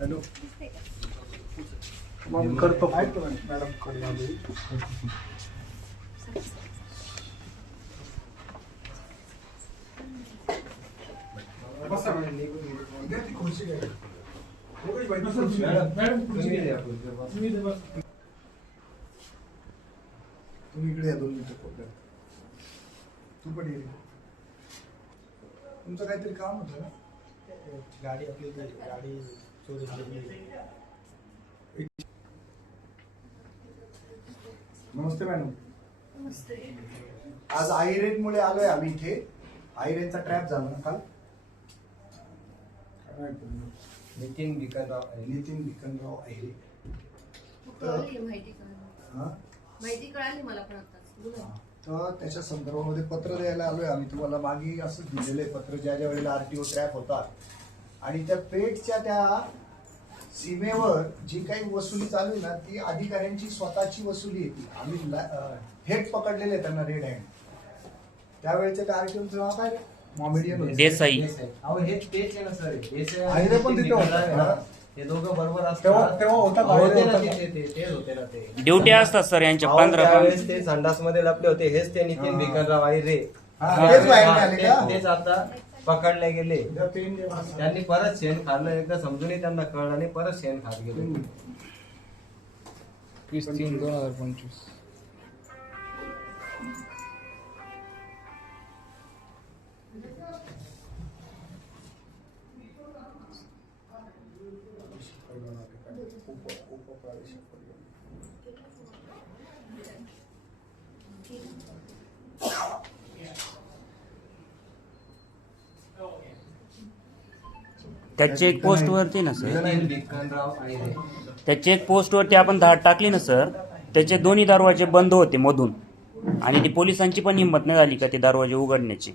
Hello मग करतो madam तुम्ही. मॅडम खुर्ची द्या. तुम्ही इथे बसा. तुम्ही इकडे या दोन मिनिटं. तू पण ये. तुमचं काहीतरी काम होतं ना गाडी आपली गाडी नमस्ते मॅडम. आज आयरेन मुळे आलोय आम्ही इथे. आयरेनचा ट्रॅप झाला ना काल? काय माहीत नाही. नितीन भिकनराव आहे. नितीन भिकनराव कळली माहिती कळली. हा? माहिती कळाली मला पण आताच. बोला. तर त्याच्या संदर्भामध्ये पत्र द्यायला आलोय आम्ही. तुम्हाला मागे असं दिलेलं आहे पत्र. ज्या ज्या वेळेला आरटीओ ट्रॅप होता आणि त्या पेठच्या त्या सीमेवर जी काही वसुली चालू आहे ना ती अधिकाऱ्यांची स्वतःची वसुली आहे ती. आम्ही हेड पकडलेले त्यांना रेड हँड त्यावेळेच्या त्या आरटीओचं नाव काय मॉमेडियन. देसाई. देसाई. अहो हे तेच आहे ना सर. देसाई पण तिथे होता. ते दोघं बरोबर असतात. तेव्हा होता ते तेच होते ना ते. ड्युटी असतात सर यांच्या पंधरा त्यावेळेस ते संडासमध्ये लपले होते. हेच ते नितीन हा. भिकनराव आहे रे? तेच आता पकडले गेले. त्यांनी परत शेण खाल्लं. एकदा समजूनही त्यांना कळलं आणि परत शेण खात गेले. वीस तीन दोन हजार पंचवीस. त्या चेक पोस्ट वरती ना सर? त्या चेक पोस्ट वरती आपण धाड टाकली ना सर? त्याचे दोन्ही दरवाजे बंद होते मधून. आणि ती पोलिसांची पण हिंमत नाही झाली का ते दरवाजे उघडण्याची?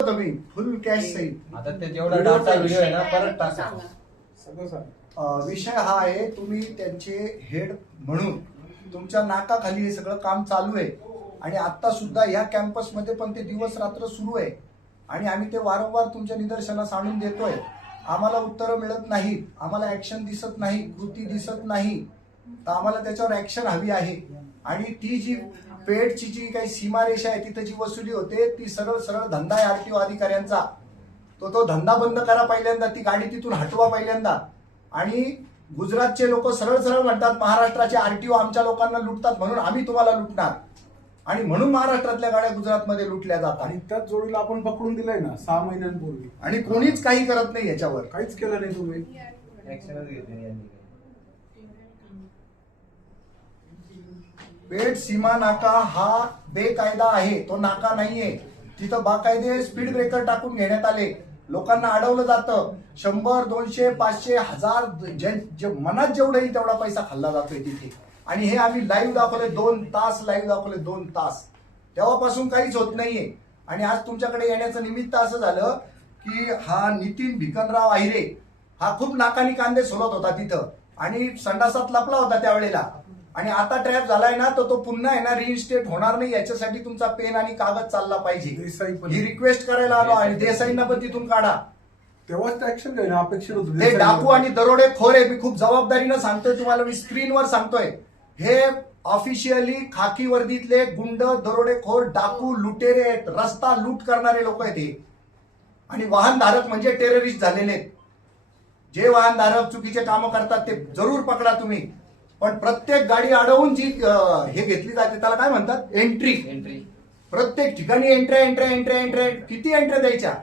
तुम्ही फुल कॅश आता ते जेवढा डाटा व्हिडिओ आहे ना परत टाका. सांगा. सगळं सांग. अं, विषय हा आहे तुम्ही त्यांचे हेड म्हणून तुमच्या नाकाखाली हे सगळं काम चालू आहे. आणि आता सुद्धा ह्या कॅम्पसमध्ये पण ते दिवस रात्र सुरू आहे. आणि आम्ही ते वारंवार तुमच्या निदर्शनास आणून देतोय. आम्हाला उत्तरं मिळत नाहीत. आम्हाला ऍक्शन दिसत नाही. कृती दिसत नाही. तर आम्हाला त्याच्यावर ऍक्शन हवी आहे. आणि ती जी पेठची जी काही सीमारेषा आहे तिथं जी वसुली होते ती सरळ सरळ धंदा आहे आरटीओ अधिकाऱ्यांचा. तो तो धंदा बंद करा पहिल्यांदा. ती गाडी तिथून हटवा पहिल्यांदा. आणि गुजरातचे लोक सरळ सरळ म्हणतात महाराष्ट्राचे आरटीओ आमच्या लोकांना लुटतात म्हणून आम्ही तुम्हाला लुटणार. आणि म्हणून महाराष्ट्रातल्या गाड्या गुजरातमध्ये लुटल्या जातात. आणि त्याच जोडीला आपण पकडून दिलंय ना सहा महिन्यांपूर्वी. आणि कोणीच काही करत नाही याच्यावर. काहीच केलं नाही तुम्ही. पेठ सीमा नाका हा बेकायदा आहे. तो नाका नाहीये. तिथं बाकायदे स्पीड ब्रेकर टाकून घेण्यात आले. लोकांना अडवलं जातं. शंभर दोनशे पाचशे हजार जे जे मनात जेवढं येईल तेवढा पैसा खाल्ला जातोय तिथे. आणि हे आम्ही लाईव्ह दाखवले दोन तास लाईव्ह दाखवले दोन तास. तेव्हापासून काहीच होत नाहीये. आणि आज तुमच्याकडे येण्याचं निमित्त असं झालं की हा नितीन भिकनराव आहिरे हा खूप नाकानी कांदे सोलत होता तिथं. आणि संडासात लपला होता त्यावेळेला. आणि आता ट्रॅप झालाय ना तर तो पुन्हा आहे ना रिइन्स्टेट होणार नाही याच्यासाठी तुमचा पेन आणि कागद चालला पाहिजे. ही रिक्वेस्ट करायला आलो आणि देसाईंना पण तिथून काढा. तेव्हाच ऍक्शन अपेक्षित होतं. ते देसाई डाकू आणि दरोडे खोर मी खूप जबाबदारीनं सांगतोय तुम्हाला मी स्क्रीनवर सांगतोय. हे ऑफिशियली खाकी वर्दीतले गुंड दरोडेखोर डाकू लुटेरे आहेत. रस्ता लूट करणारे लोक आहेत हे. आणि वाहनधारक म्हणजे टेररिस्ट झालेले आहेत. जे वाहनधारक चुकीचे कामं करतात ते जरूर पकडा तुम्ही. पण प्रत्येक गाडी अडवून जी हे घेतली जाते त्याला काय म्हणतात? एंट्री एंट्री प्रत्येक ठिकाणी एंट्र्या एंट्र्या एंट्र्या एंट्र्या किती एंट्र्या द्यायच्या?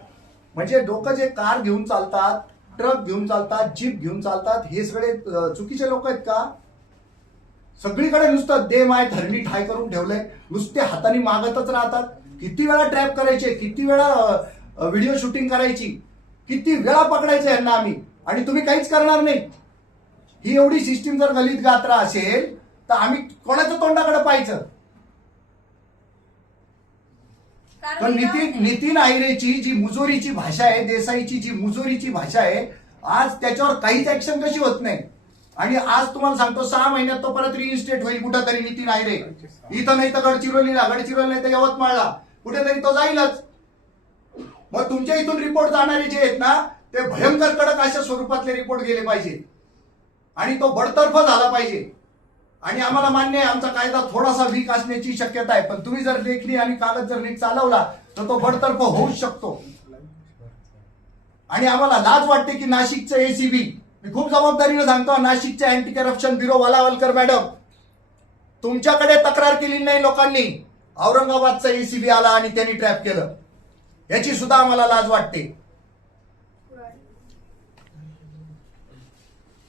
म्हणजे लोक जे कार घेऊन चालतात ट्रक घेऊन चालतात जीप घेऊन चालतात हे सगळे चुकीचे लोक आहेत का? सगळीकडे नुसतं दे माय धरणी ठाय करून ठेवलंय. नुसते हाताने मागतच राहतात. किती वेळा ट्रॅप करायचे किती वेळा व्हिडिओ शूटिंग करायची किती वेळा पकडायचं यांना आम्ही. आणि तुम्ही काहीच करणार नाही. ही एवढी सिस्टीम जर गलित गात्रा असेल तर आम्ही कोणाच्या तोंडाकडे पाहायचं? पण नितीन नितीन आहिरेची जी मुजोरीची भाषा आहे देसाईची जी मुजोरीची भाषा आहे आज त्याच्यावर काहीच ऍक्शन कशी होत नाही? आणि आज तुम्हाला सांगतो सहा महिन्यात तो परत रिइन्स्टेट होईल कुठेतरी नितीन आयरे इथं नाही तर गडचिरोलीला गडचिरोली नाही तर यवतमाळला. कुठेतरी तो जाईलच. मग तुमच्या इथून रिपोर्ट जाणारे जे आहेत ना ते भयंकर कडक अशा स्वरूपातले रिपोर्ट गेले पाहिजे. आणि तो बडतर्फ झाला पाहिजे. आणि आम्हाला मान्य आहे आमचा कायदा थोडासा वीक असण्याची शक्यता आहे. पण तुम्ही जर लेखली आणि कागद जर नीट चालवला तर तो बडतर्फ होऊच शकतो. आणि आम्हाला लाज वाटते की नाशिकचं एसीबी मी खूप जबाबदारीने सांगतो नाशिकचे anti corruption bureau Walawalkar madam तुमच्याकडे तक्रार केली नाही लोकांनी. औरंगाबादचा एसीबी आला आणि त्यांनी ट्रॅप केलं. याची सुद्धा आम्हाला लाज वाटते.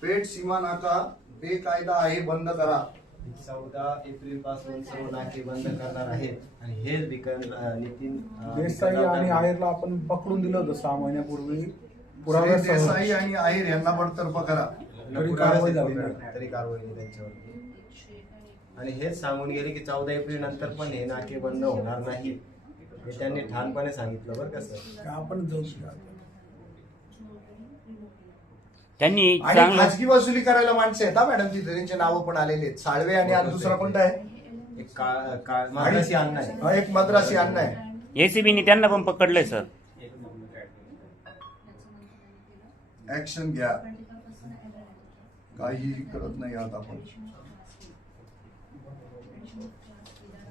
पेठ सीमा नाका बेकायदा आहे बंद करा. चौदा एप्रिलपासून सर्व नाके बंद करणार आहेत. आणि हे नितीन देसाई आणि आयरला आपण पकडून दिलं होतं सहा महिन्यापूर्वी. पुराव्या श्री देसाई आणि आहेर यांना बडतर्फ करा. तरी कारवाई झाली नाही. तरी कारवाई नाही त्यांच्यावरती. आणि हेच सांगून गेले की चौदा एप्रिल नंतर पण हे नाके बंद होणार नाही. हे त्यांनी ठामपणे सांगितलं बरं का सर? आपण जाऊ शकतो त्यांनी आणि चांगलं खाजगी वसुली करायला माणसं आहेत हा मॅडम तिथे त्यांचे नावं पण आलेले आहेत. साळवे आणि आज दुसरा कोणता आहे? एक काळ काळ मागाशी अन्न आहे. एक मद्रासी अण्णा आहे. एसीबीने त्यांना पण पकडलंय सर. ऍक्शन घ्या. काही करत नाही आहात आपण.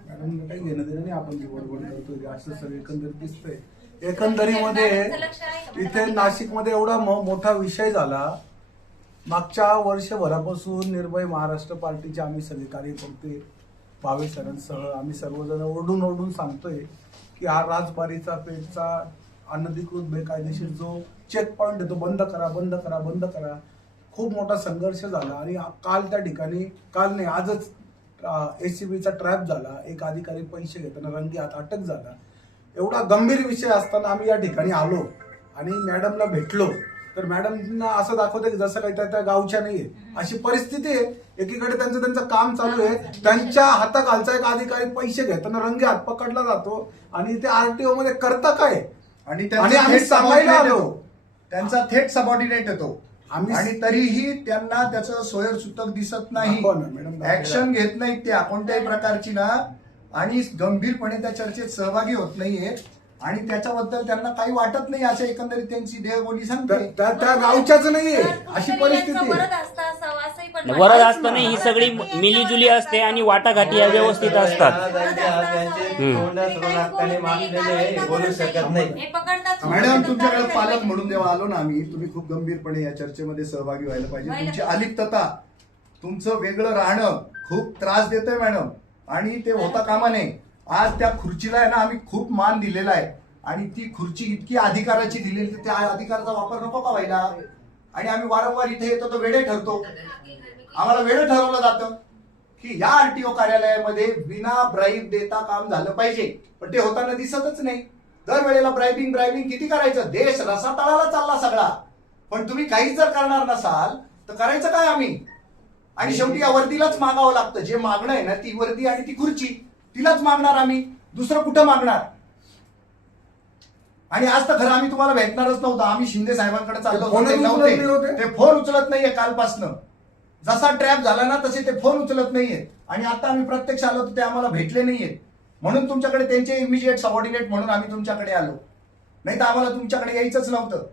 मॅडम काही घेणं देणं नाही आपण जे बडबड करतोय असं सगळं एकंदरीत दिसतंय. एकंदरीमध्ये इथे नाशिकमध्ये एवढा मो- मोठा विषय झाला. मागच्या वर्षभरापासून निर्भय महाराष्ट्र पार्टीचे आम्ही सगळे कार्यकर्ते भावे सरांसह आम्ही सर्वजण ओरडून ओरडून सांगतोय की हा राजबारीचा पेठचा अनधिकृत बेकायदेशीर जो चेक पॉईंट आहे तो बंद करा बंद करा बंद करा. खूप मोठा संघर्ष झाला आणि काल त्या ठिकाणी काल नाही आजच एस सी बीचा ट्रॅप झाला. एक अधिकारी पैसे घेताना रंगी हात अटक झाला. एवढा गंभीर विषय असताना आम्ही या ठिकाणी आलो आणि मॅडमला भेटलो. तर मॅडमना असं दाखवतं की जसं काही त्या त्या गावच्या नाहीये. अशी परिस्थिती आहे. एकीकडे त्यांचं त्यांचं काम चालू आहे. त्यांच्या हाताखालचा एक अधिकारी पैसे घेताना रंगी हात पकडला जातो आणि ते आरटीओ मध्ये करता काय? आणि आणि आम्ही थेट सांगायला subordinate आलो. येतो. त्यांचा थेट सबॉर्डिनेट येतो आम्ही- आणि तरीही त्यांना त्याचं सोयर सुतक दिसत नाही दाखवा ना, मॅडम, दाखवा. ऍक्शन घेत नाहीत त्या कोणत्याही प्रकारची ना आणि गंभीरपणे त्या चर्चेत सहभागी होत नाहीये आणि त्याच्याबद्दल त्यांना काही वाटत नाही असं एकंदरीत त्यांची देहबोली सांगते. त्या- त्या गावच्याच नाहीये अशी परिस्थिती आहे. वरद असताना ही सगळी मिलीजुली असते आणि वाटाघाटी या व्यवस्थित असतात. बोलू शकत नाही. मॅडम तुमच्याकडे पालक म्हणून जेव्हा आलो ना आम्ही तुम्ही खूप गंभीरपणे या चर्चेमध्ये सहभागी व्हायला पाहिजे. तुमची. अलिप्तता तुमचं वेगळं राहणं खूप त्रास देतंय मॅडम. आणि ते होता कामा नये. आज त्या खुर्चीला आहे ना आम्ही खूप मान दिलेला आहे. आणि ती खुर्ची इतकी अधिकाराची दिलेली त्या अधिकाराचा वापर नको का व्हायला? आणि आम्ही वारंवार इथे येतो तो वेळे ठरतो. आम्हाला वेळ ठरवलं जातं की या आरटीओ कार्यालयामध्ये विना ब्राईब देता काम झालं पाहिजे. पण ते होताना दिसतच नाही. दरवेळेला ब्रायबिंग ब्रायबिंग किती करायचं? देश रसातळाला चालला सगळा. पण तुम्ही काहीच जर करणार नसाल तर करायचं काय आम्ही? आणि शेवटी या वर्दीलाच मागावं लागतं. जे मागणं आहे ना ती वर्दी आणि ती खुर्ची. तिलाच मागणार आम्ही दुसरं कुठं मागणार? आणि आज तर खरं आम्ही तुम्हाला भेटणारच नव्हतं आम्ही शिंदे साहेबांकडे चाललो होतो. ते फोन उचलत नाहीये कालपासनं. जसा ट्रॅप झाला ना तसे ते फोन उचलत नाहीयेत आणि आता आम्ही प्रत्यक्ष आलो तर ते आम्हाला भेटले नाहीयेत म्हणून तुमच्याकडे त्यांचे इमिजिएट सबऑर्डिनेट म्हणून आम्ही तुमच्याकडे आलो. नाही तर आम्हाला तुमच्याकडे यायचंच नव्हतं.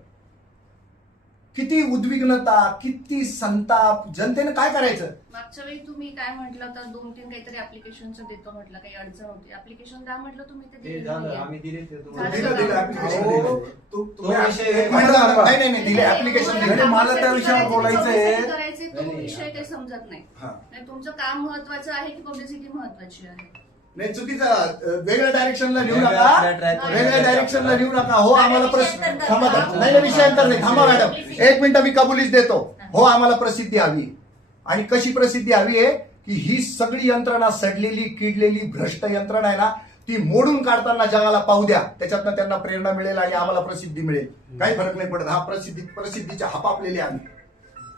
किती उद्विग्नता किती संताप जनतेने काय करायचं? मागच्या वेळी तुम्ही काय म्हटलं तर दोन तीन काहीतरी ऍप्लिकेशनचं देतो म्हटलं काही अडचण होती. ऍप्लिकेशन द्या म्हटलं तुम्ही ते ते दिले झालं नाहीये. आम्ही दिले ते झालं. तुम्हाला दिलं, दिलं, application अहो, दिलं. तू- तो तुम्ही विषय- एक मिनिट थांबा. नाही नाही नाही दिले. ऍप्लिकेशन नाही, दिले. नाही, मला त्या विषयावर करायचे, तो नाही, विषय काही समजत नाही. हा. नाही, तुमचं काम महत्वाचं आहे की पब्लिसिटी महत्वाची आहे? नाही चुकीचं वेगळ्या डायरेक्शनला नेऊ वेगळ्या- नका. वेगळ्या डायरेक्शनला नेऊ नका. हो आम्हाला थांबा. नाही नाही, विषयांतर नाही. थांबा मॅडम एक मिनिट मी कबुलीच देतो. हो आम्हाला प्रसिद्धी हवी. आणि कशी प्रसिद्धी हवी आहे की ही सगळी यंत्रणा सडलेली किडलेली भ्रष्ट यंत्रणा आहे ना ती मोडून काढताना जगाला पाहू द्या. त्याच्यातनं त्यांना प्रेरणा मिळेल आणि आम्हाला प्रसिद्धी मिळेल. काही फरक नाही पडत. हा प्रसिद्धी प्रसिद्धीच्या हपापलेले आम्ही.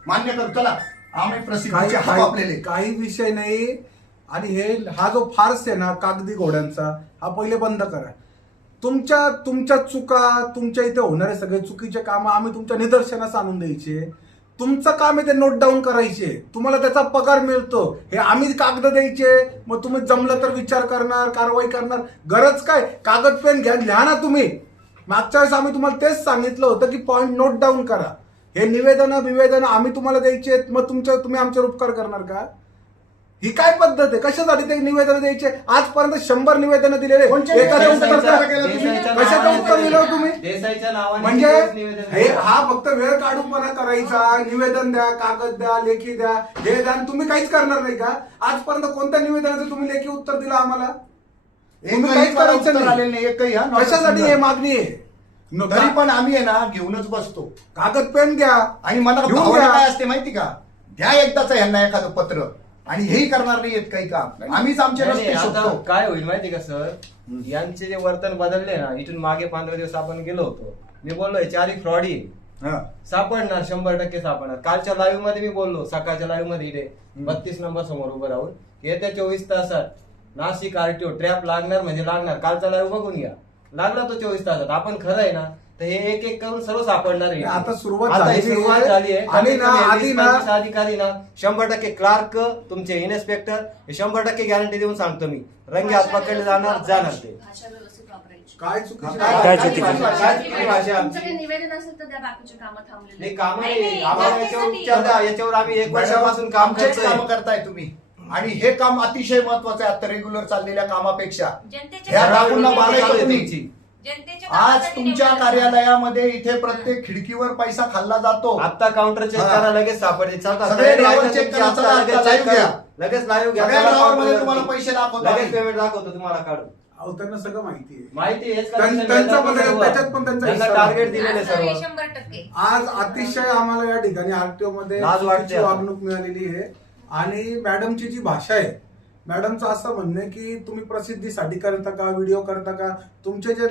मान्य करतो चला. आम्ही प्रसिद्धीचे हपापलेले काही विषय नाही. आणि हे हा जो फार्स आहे ना कागदी घोड्यांचा हा पहिले बंद करा. तुमच्या तुमच्या चुका तुमच्या इथे होणारे सगळे चुकीचे काम आम्ही तुमच्या निदर्शनास आणून द्यायचे. तुमचं काम आहे ते नोट डाऊन करायचे. तुम्हाला त्याचा पगार मिळतो. हे आम्ही कागद द्यायचे. मग तुम्ही जमलं तर विचार करणार कारवाई करणार. गरज काय? कागद पेन घ्या लिहा ना तुम्ही. मागच्या वेळेस आम्ही तुम्हाला तेच सांगितलं होतं की पॉईंट नोट डाऊन करा. हे निवेदन बिवेदन आम्ही तुम्हाला द्यायचे मग तुमच्या तुम्ही आमच्यावर उपकार करणार का? ही काय पद्धत आहे? कशासाठी ते निवेदन द्यायचे? आजपर्यंत शंभर निवेदन दिलेले एखादं उत्तर द्या. केलं तुम्ही? देसाईच्या कशाचं उत्तर दिलं हो तुम्ही? देसाईच्या नावाने म्हणजे निवेदन. हे दिलं? हा फक्त वेळ काढूपणा करायचा. निवेदन द्या कागद द्या लेखी द्या. हे द्या. आणि तुम्ही काहीच करणार नाही का? आजपर्यंत कोणत्या निवेदनाचं तुम्ही लेखी उत्तर दिलं आम्हाला? तुम्ही एकही काहीच मला करायचं उत्तर नाही. आलेलं नाही. एकही हा कशासाठी हे मागणी आहे? न- तरी पण आम्ही आहे ना घेऊनच बसतो. कागद पेन घ्या आणि मला घेऊन भावना घ्या. काय असते माहिती का? द्या एकदाच यांना एखादं पत्र. आणि हेही करणार नाहीयेत काही काम. आम्हीच आमचे नाही, रस्ते नाही, आता शोधतो. काय होईल माहिती का सर? यांचे जे वर्तन बदलले ना इथून मागे पंधरा दिवस आपण गेलो होतो. मी बोललोय चारी फ्रॉडी हा. सापडणार शंभर टक्के सापडणार. कालच्या लाईव्हमध्ये मी बोललो सकाळच्या लाईव्हमध्ये इथे. बत्तीस नंबर समोर उभं राहून. येत्या चोवीस तासात नाशिक आरटीओ ट्रॅप लागणार म्हणजे लागणार. कालचा लाईव्ह बघून घ्या. लागला तो चोवीस तासात. आपण खरं आहे ना तर हे एक एक करून सर्व सापडणार आहे आता सुरुवात आता ही झालेली सुरुवात आहे. झाली आहे आणि ना, कमीत कमी आधी ना- अधिकारी ना शंभर टक्के क्लार्क तुमचे इन्स्पेक्टर हे शंभर टक्के गॅरंटी देऊन सांगतो मी रंगे हात पकडले जाणार जाणार ते भाषा व्यवस्थित वापरायची काय चुकीचं काय- काय- काय काय चुकीचं? भाषा- काय चुकीची भाषा तुमचं आमची? काही निवेदन असेल तर त्या बाकीचे कामं थांबलेले नाही आहेत. काम नाही, नाही नाही, आम्हाला याच्यावर जनतेसाठी. उपचार द्या याच्यावर आम्ही एक वर्षापासून काम करतोय काम करताय तुम्ही आणि हे काम अतिशय महत्वाचं आहे आता रेग्युलर चाललेल्या कामापेक्षा जनतेच्या ह्या बाळायचं. तुम्ही. आज तुमच्या. कार्यालयामध्ये इथे प्रत्येक खिडकीवर पैसा खाल्ला जातो आता काउंटर चेक. करा लगेच सापडते चला सगळे आहे? करा, चला, लगेच आता. घ्या. लाईव्ह घ्या सगळ्या तुम्हाला. पैसे दाखवतो लगेच. पेमेंट दाखवतो तुम्हाला काढून अहो, त्यांना सगळं माहिती आहे माहिती त्यां- त्यांचं पण त्याच्यात- पण त्यांचा टार्गेट आहे. दिलेले सर्व आज अतिशय आम्हाला या ठिकाणी आरटीओ मध्ये. वागणूक मिळालेली आहे आणि मॅडमची जी भाषा आहे मॅडमचं असं म्हणणं आहे की तुम्ही प्रसिद्धीसाठी करता का व्हिडिओ करता का? तुमचे जे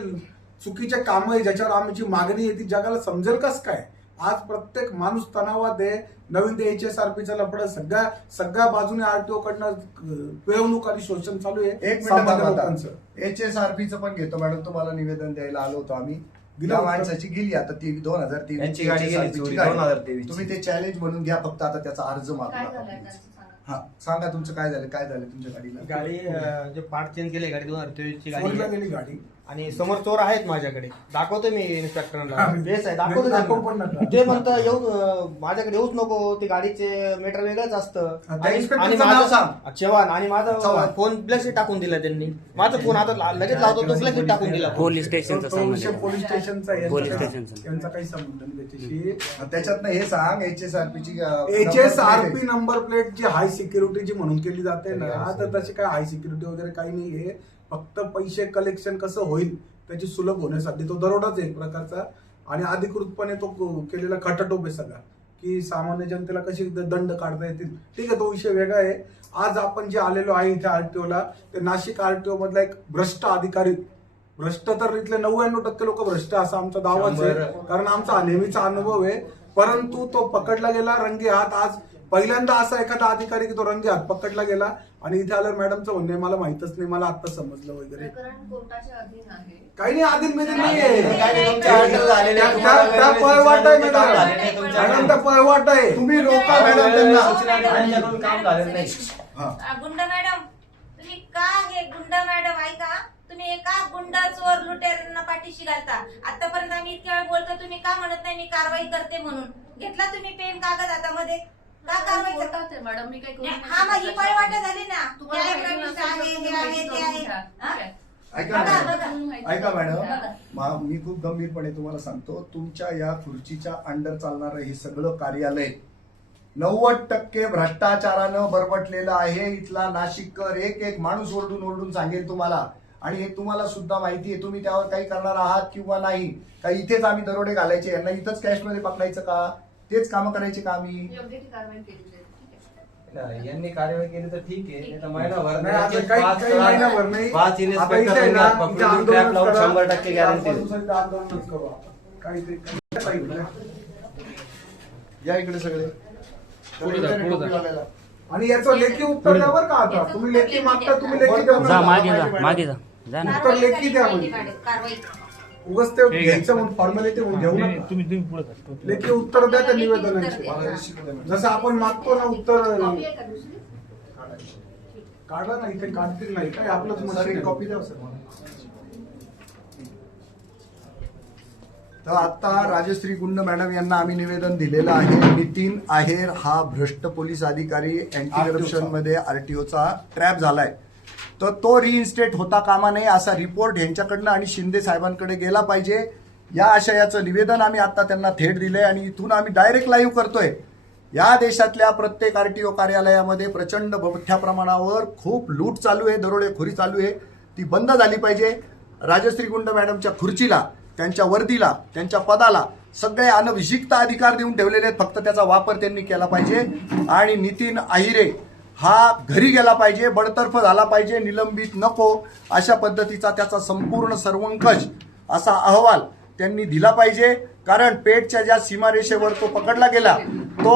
चुकीचे काम आहे ज्याच्यावर आमची मागणी आहे ती जगाला समजेल कस काय? आज प्रत्येक माणूस तणावात आहे. नवीन ते एच एस आर पीचं लपड सगळ्या सगळ्या बाजूने आरटीओ कडनं पिळवणूक आणि शोषण चालू आहे. एक एच एस आर पीचं पण घेतो. मॅडम तुम्हाला निवेदन द्यायला आलो होतो आम्ही. माणसाची गेली आता ती दोन हजार तेवीस यांची गाडी गेली चोरी, 2023 ची. तुम्ही ते चॅलेंज म्हणून घ्या फक्त आता त्याचा अर्ज काय हा सांगा तुमचं काय झालं काय झालं तुमच्या गाडीला गाडी अं, जे पार्ट चेंज केले गाडी दोन हजार गाडी आहे. गेली गाडी आणि समोर चोर आहेत माझ्याकडे. दाखवतो मी इन्स्पेक्टरला तेच आहे दाखवतो नाही, दाखव पण त्यांना. नका. ते म्हणतं येऊ अं, माझ्याकडे येऊच नको ते गाडीचे मीटर वेगळंच असतं. हा, त्या आणि- इन्स्पेक्टरचं आणि नाव माझं- सांग. चव्हाण. आणि माझा चव्हाण. फोन ब्लॅकशीट टाकून दिला त्यांनी. माझा फोन आता ला- लगेच लावतो तो ब्लॅकशीट टाकून दिला. पोलीस स्टेशनचा तो- तो विषय संबंध पोलीस स्टेशनचा आहे. पोलीस यांचा स्टेशनचा. काही- यांचा काही संबंध नाही त्याच्याशी. त्याच्यातनं हे सांग एच एस आर पी ची H S R P number plate जी हाय सिक्युरिटी जी म्हणून केली जाते ना तर तशी काय हाय सिक्युरिटी वगैरे काही नाहीये. फक्त पैसे कलेक्शन कसं होईल त्याची सुलभ होण्यासाठी तो दरोडाच आहे एक प्रकारचा. आणि अधिकृतपणे तो केलेला खटाटोप आहे सगळा की सामान्य जनतेला कशी दंड काढता येतील. ठीक आहे तो विषय वेगळा आहे. आज आपण जे आलेलो आहे इथे आरटीओला ते नाशिक आरटीओ मधला एक भ्रष्ट अधिकारी. भ्रष्ट तर इथले नव्याण्णव टक्के लोक भ्रष्ट असा आमचा दावाच आहे. कारण आमचा नेहमीचा अनुभव आहे. परंतु तो पकडला गेला रंगी हात आज पहिल्यांदा असा एखादा अधिकारी की तो रंगी हात पकडला गेला आणि इथे आल्यावर मॅडमचं म्हणणे मला माहितच नाही मला आता समजलं वगैरे. काही नाही नाहीये. तुम्हाला त्या- त्या वेळेवर पळवाट आहे. तुम्ही रोका मॅडम त्यांना. हा. गुंड मॅडम तुम्ही का हे गुंड मॅडम ऐका? तुम्ही एका गुंड चोर लुटेरांना पाठीशी घालता. आतापर्यंत आम्ही इतक्या वेळ बोलतो तुम्ही का म्हणत नाही मी कारवाई करते म्हणून? घेतला तुम्ही पेन कागद हातामध्ये? का कारवाई करता कोर्टात आहे मॅडम मी काही करू नाही हा मग ही शकत. पळवाटा झाली ना तुम्हाला न्याय माहिती प्रविष्ट नसेल तर आहे, तुम्ही हे आहे, माहिती ते करून आहे. घ्या. हा? ठीक आहे. ऐका बघा, मॅडम बघा. तुम्ही माहिती ऐका करून मॅडम घ्या. मा- मी खूप गंभीरपणे तुम्हाला सांगतो तुमच्या या खुर्चीच्या अंडर चालणारं हे सगळं कार्यालय नव्वद टक्के भ्रष्टाचारानं बरबटलेलं आहे इथला नाशिककर एक एक माणूस ओरडून ओरडून सांगेल तुम्हाला आणि हे तुम्हाला सुद्धा माहिती आहे तुम्ही त्यावर काही करणार आहात किंवा नाही का इथेच आम्ही दरोडे घालायचे यांना इथंच कॅशमध्ये पकडायचं का तेच कामं करायचे का आम्ही योग्य ती कारवाई केली जाईल ठीक आहे नाही, यांनी कार्यवाही केली तर ठीक आहे नाही तर महिनाभर नाही, आता याचे काही- पाच काही लाख- महिनाभर नाही. पाच आता इन्स्पेक्टर इथे आहे ना, रंगात इथे पकडून आंदोलनच ट्रॅप लावून करा. शंभर टक्के गॅरंटी आजपासून इथे आंदोलनच करू आपण. काहीतरी काही नाही. या इकडे सगळे. आणि याचं लेखी उत्तर द्या बरं का आता तुम्ही लेखी मागता तुम्ही लेखी देऊ जा नका. मागे जा मागे जा जा ना उत्तर लेखी द्या म्हणजे. कारवाई उगाच ते घ्यायचं म्हणून फॉर्मॅलिटी म्हणून घेऊ नका. लेखी उत्तर द्या त्या लेखी उत्तर निवेदनाचे. जसं आपण मागतो ना उत्तर काढा ना इथे काढतील नाही काय आपलंच मशीन. कॉपी द्या सर. तर आता राजश्री गुंड मॅडम यांना आम्ही निवेदन दिलेलं आहे. नितीन आहेर हा भ्रष्ट पोलीस अधिकारी अँटी करप्शनमध्ये आरटीओचा ट्रॅप झालाय. तर तो रिइन्स्टेट होता कामा नये असा रिपोर्ट यांच्याकडनं आणि शिंदे साहेबांकडे गेला पाहिजे. या आशयाचं निवेदन आम्ही आता त्यांना थेट दिलंय आणि इथून आम्ही डायरेक्ट लाईव्ह करतोय. या देशातल्या प्रत्येक आरटीओ कार्यालयामध्ये प्रचंड मोठ्या प्रमाणावर खूप लूट चालू आहे दरोडेखोरी चालू आहे. ती बंद झाली पाहिजे. राजश्री गुंड मॅडमच्या खुर्चीला त्यांच्या वर्दीला त्यांच्या पदाला सगळे अनभिषिक्त अधिकार देऊन ठेवलेले आहेत. फक्त त्याचा वापर त्यांनी केला पाहिजे. आणि नितीन आहिरे हा घरी गेला पाहिजे बडतर्फ झाला पाहिजे निलंबित नको अशा पद्धतीचा त्याचा संपूर्ण सर्वंकष असा अहवाल त्यांनी दिला पाहिजे. कारण पेठच्या ज्या सीमारेषेवर तो पकडला गेला तो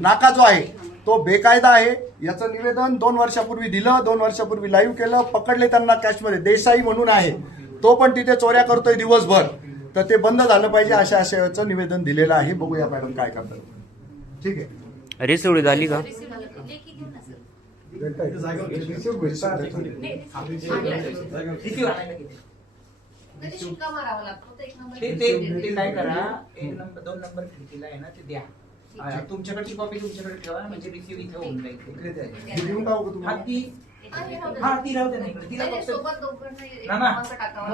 नाका जो आहे तो बेकायदा आहे. याचं निवेदन दोन वर्षापूर्वी दिलं दोन वर्षापूर्वी लाईव्ह केलं पकडले त्यांना कॅशमध्ये देसाई म्हणून आहे. तो पण तिथे चोऱ्या करतोय दिवसभर. तर ते बंद झालं पाहिजे अशा आशयाचं निवेदन दिलेलं आहे. बघूया मॅडम काय करतात. ठीक आहे. रिसिवडी झाली का? Receive झालं का? लेखी घेऊन असेल. कधी शिक्का मारावा लागतो तर एक नंबर ते ते ते काय करा एक नंबर दोन नंबर खिडकीला आहे ना ते द्या तुमच्याकडची कॉपी तुमच्याकडे ठेवा म्हणजे रिसिव्ह इथे होऊन जाईल. हे हा ती हा, राहू दे. हा ती राहू दे ना इकडे तिला नाही, नाही, फक्त सोबत दोघांना ना, ना. टाकावा